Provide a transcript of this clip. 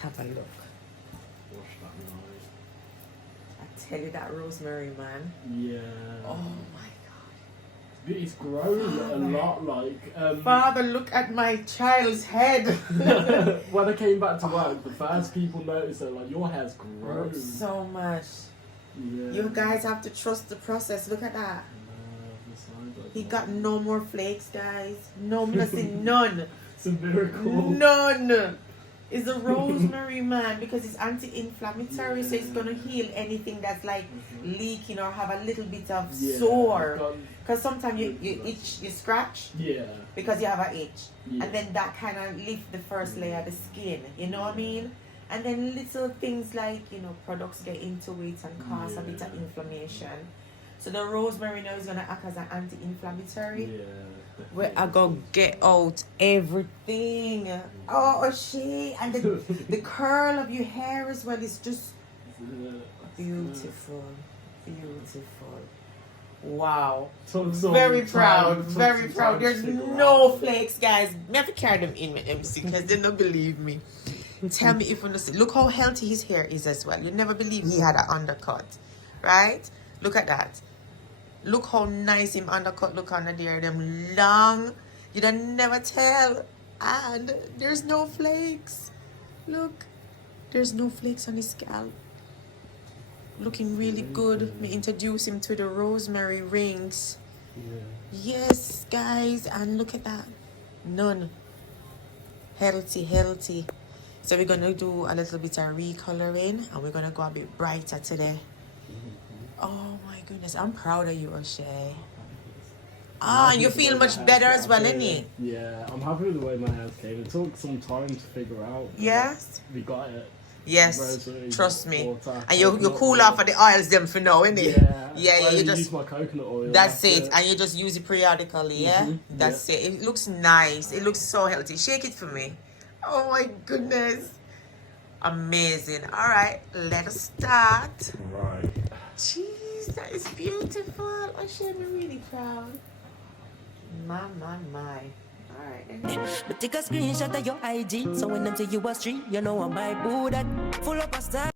Have a look. Wash that night. I tell you that rosemary, man. Yeah. Oh my God. It's grown a lot, like... Father, look at my child's head. When I came back to work, the first people noticed that, like, your hair's grown. So much. Yeah. You guys have to trust the process. Look at that. He got no more flakes, guys. No, nothing, none. It's a miracle. None. It's a rosemary, man, because it's anti-inflammatory, so it's gonna heal anything that's like leaking or have a little bit of sore. Because sometimes you itch, you scratch. Yeah. Because you have an itch, Yeah. and then that kind of lift the first layer of the skin. You know what I mean? And then little things like products get into it and cause a bit of inflammation. So the rosemary now is gonna act as an anti-inflammatory. Yeah. Where I go get out everything. Oh, she and the curl of your hair as well is just beautiful, beautiful. Wow. Very proud, very proud. There's no flakes, guys. Never carry them in with MC because they don't believe me. Tell me if you see. Look how healthy his hair is as well. You never believe he had an undercut, right? Look at that. Look how nice him undercut look under there. Them long. You don't never tell. And there's no flakes. Look. There's no flakes on his scalp. Looking really good. Me introduce him to the rosemary rings. Yeah. Yes, guys. And look at that. None. Healthy, healthy. So we're going to do a little bit of recoloring. And we're going to go a bit brighter today. Oh my goodness, I'm proud of you, O'Shea. And you feel much better as well, innit? Yeah, I'm happy with the way my hair came. It took some time to figure out. Yes. We got it. Yes, trust me. Water, and you cool off of the oils them for now, innit? Yeah, you just use just my coconut oil. that's it. And you just use it periodically, yeah? That's it. It looks nice. It looks so healthy. Shake it for me. Oh my goodness. Amazing. Alright, let us start. Right. Jeez, that is beautiful. I should be really proud. My. Alright then. But take a screenshot of your IG, so when them say you a street, you know I might do that. Full up a style.